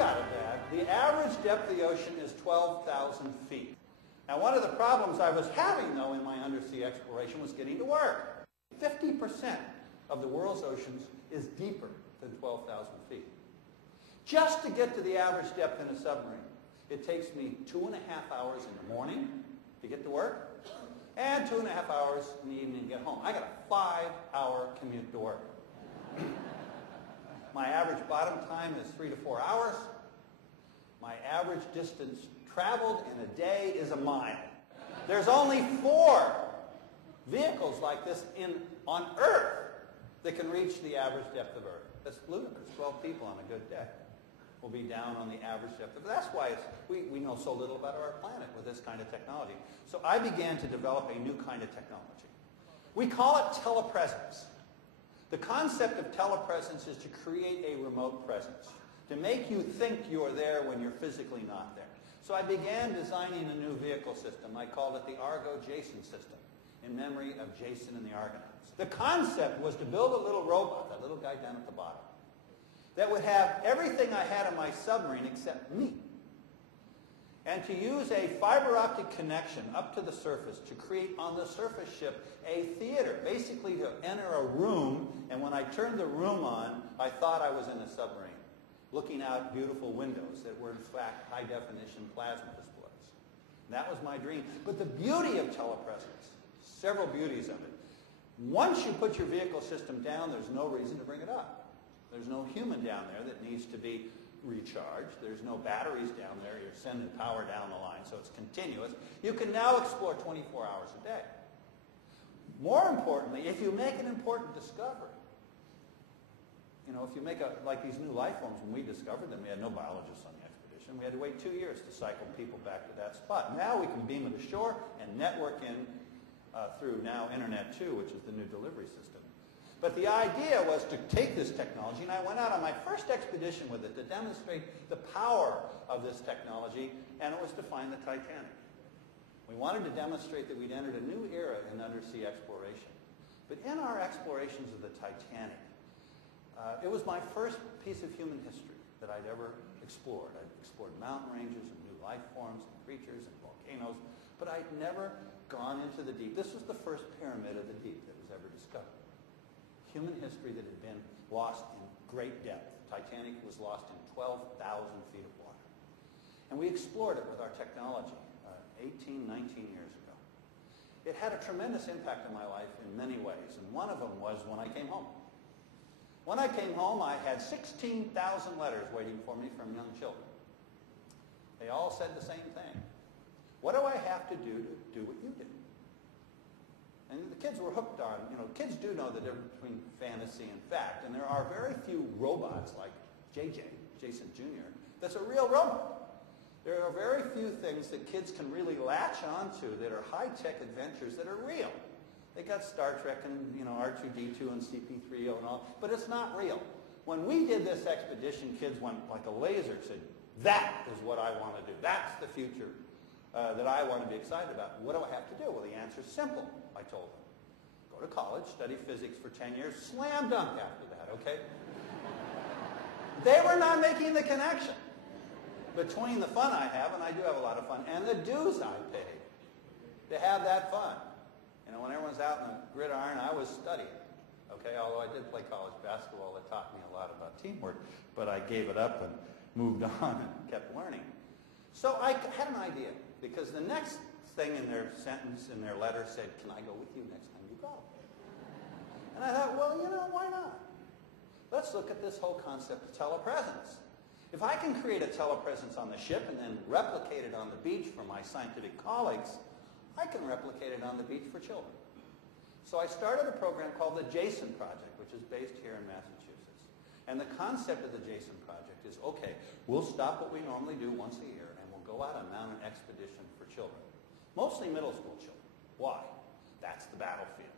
got it, Dad. The average depth of the ocean is 12,000 feet. Now, one of the problems I was having, though, in my undersea exploration was getting to work. 50% of the world's oceans is deeper than 12,000 feet. Just to get to the average depth in a submarine, it takes me 2.5 hours in the morning to get to work, and 2.5 hours in the evening to get home. I got a 5-hour commute to work. My average bottom time is 3 to 4 hours. My average distance traveled in a day is a mile. There's only 4 vehicles like this on Earth that can reach the average depth of Earth. That's ludicrous. 12 people on a good day will be down on the average depth. But that's why we know so little about our planet with this kind of technology. So I began to develop a new kind of technology. We call it telepresence. The concept of telepresence is to create a remote presence, to make you think you're there when you're physically not there. So I began designing a new vehicle system. I called it the Argo-Jason system, in memory of Jason and the Argonauts. The concept was to build a little robot, that little guy down at the bottom, that would have everything I had in my submarine except me. And to use a fiber optic connection up to the surface to create on the surface ship a theater, basically to enter a room, and when I turned the room on, I thought I was in a submarine, looking out beautiful windows that were in fact high-definition plasma displays. And that was my dream. But the beauty of telepresence, several beauties of it. Once you put your vehicle system down, there's no reason to bring it up. There's no human down there that needs to be recharged. There's no batteries down there. You're sending power down the line, so it's continuous. You can now explore 24 hours a day. More importantly, if you make an important discovery, you know, if you make like these new life forms, when we discovered them, we had no biologists on the expedition. We had to wait 2 years to cycle people back to that spot. Now we can beam it ashore and network in through now Internet 2, which is the new delivery system. But the idea was to take this technology, and I went out on my first expedition with it to demonstrate the power of this technology, and it was to find the Titanic. We wanted to demonstrate that we'd entered a new era in undersea exploration. But in our explorations of the Titanic, it was my first piece of human history that I'd ever explored. I'd explored mountain ranges and new life forms and creatures and volcanoes, but I'd never gone into the deep. This was the first pyramid of the deep that was ever discovered. Human history that had been lost in great depth. Titanic was lost in 12,000 feet of water. And we explored it with our technology 18, 19 years ago. It had a tremendous impact on my life in many ways, and one of them was when I came home. When I came home, I had 16,000 letters waiting for me from young children. They all said the same thing. What do I have to do what you do? And the kids were hooked on, you know, kids do know the difference between fantasy and fact, and there are very few robots like JJ, Jason Jr., that's a real robot. There are very few things that kids can really latch onto that are high-tech adventures that are real. They got Star Trek and, you know, R2-D2 and CP3O and all, but it's not real. When we did this expedition, kids went like a laser, said, that is what I want to do. That's the future that I want to be excited about. What do I have to do? Well, the answer is simple, I told them. Go to college, study physics for 10 years, slam dunk after that, okay? They were not making the connection between the fun I have, and I do have a lot of fun, and the dues I paid to have that fun. You know, when everyone's out in the gridiron, I was studying, okay? Although I did play college basketball, it taught me a lot about teamwork, but I gave it up and moved on and kept learning. So I had an idea, because the next thing in their sentence, in their letter, said, can I go with you next time you go? And I thought, well, you know, why not? Let's look at this whole concept of telepresence. If I can create a telepresence on the ship and then replicate it on the beach for my scientific colleagues, I can replicate it on the beach for children. So I started a program called the Jason Project, which is based here in Massachusetts. And the concept of the Jason Project is, okay, we'll stop what we normally do once a year, and we'll go out and mount an expedition for children. Mostly middle school children. Why? That's the battlefield.